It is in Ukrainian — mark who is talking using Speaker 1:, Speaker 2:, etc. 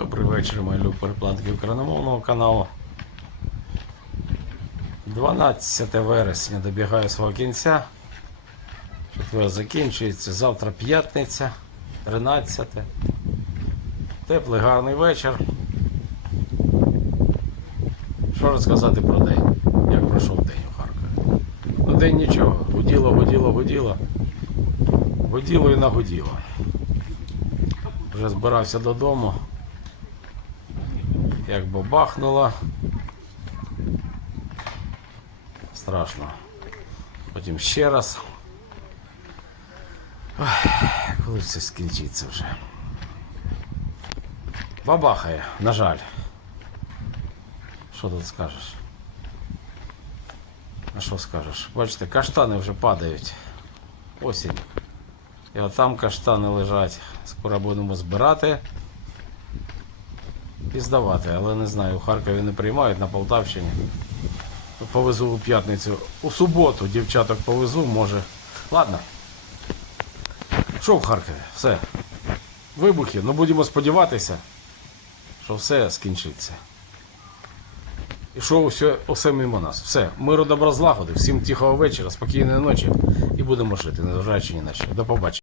Speaker 1: Добрий вечір, мої любі переплатники україномовного каналу. 12 вересня добігає свого кінця. Четвер закінчується. Завтра п'ятниця, 13. Теплий гарний вечір. Що розказати про день? Як пройшов день у Харкові? Ну, день нічого. Гуділо, гуділо, гуділо. Гуділо і нагуділо. Вже збирався додому. Як бабахнуло. Страшно. Потім ще раз. Ой, коли це скінчиться вже. Бабахає, на жаль. Що тут скажеш? А що скажеш? Бачите, каштани вже падають. Осінь. І от там каштани лежать. Скоро будемо збирати здавати. Але не знаю, у Харкові не приймають на Полтавщині. Повезу у п'ятницю. У суботу дівчаток повезу, може. Ладно. Що в Харкові? Все. Вибухи. Ну будемо сподіватися, що все скінчиться. І що усе, усе мимо нас. Все. Миру добра злагоди. Всім тихого вечора, спокійної ночі і будемо жити, незважаючи ні на що. До побачення.